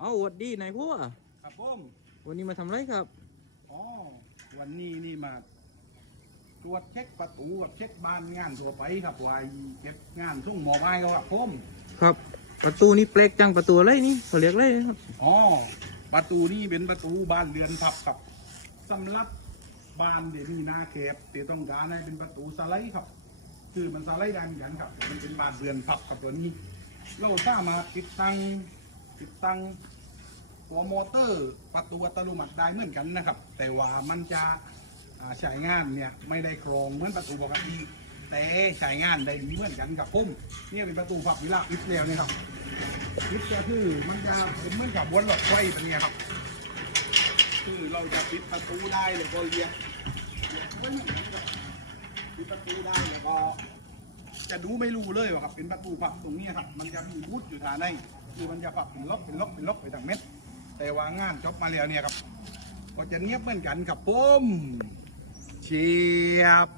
เอาหวัดดีนายพ่อครับผมวันนี้มาทำไรครับ อ๋อ วันนี้นี่มา ตรวจเช็คประตูกับเช็คบ้านงานทั่วไปครับวายเก็บงานทุ่งหมอไม้ครับผมครับ ประตูนี่แปลกจังประตูอะไรนี่เขาเรียกอะไรครับ อ๋อ ประตูนี่เป็นประตูบ้านเรือนพับครับสำหรับบ้านเดี๋ยวมีหนาแคบเดี๋ยวต้องการให้เป็นประตูสไลด์ครับ คือมันสไลด์ได้เหมือนกันครับแต่มันเป็นบ้านเรือนพับครับตัวนี้ เราสามารถติดตั้ง ติดตั้งหัวมอเตอร์ประตูอัตโนมัติได้เหมือนกันนะครับ แต่ว่ามันจะใช้งานเนี่ยไม่ได้ครองเหมือนประตูปกติแต่ใช้งานได้เหมือนกันครับผมเนี่ยเป็นประตูฝักวิลาอิสแล้วนี่ครับอิสก็คือมันจะเป็นเหมือนกับบนหลอดไฟเป็นไงครับ คือเราจะปิดประตูได้แล้วก็เรียกปิดประตูได้แล้วก็จะดูไม่รู้เลยว่าครับเป็นประตูผักตรงนี้ครับ มันจะมีวุดอยู่ทางใน คือมันจะปรับเป็นล็อกเป็นล็อกเป็นล็อกไปต่างเม็ด แต่ว่างานจบมาแล้วเนี่ยครับก็จะเงียบเหมือนกันครับผมเชียบ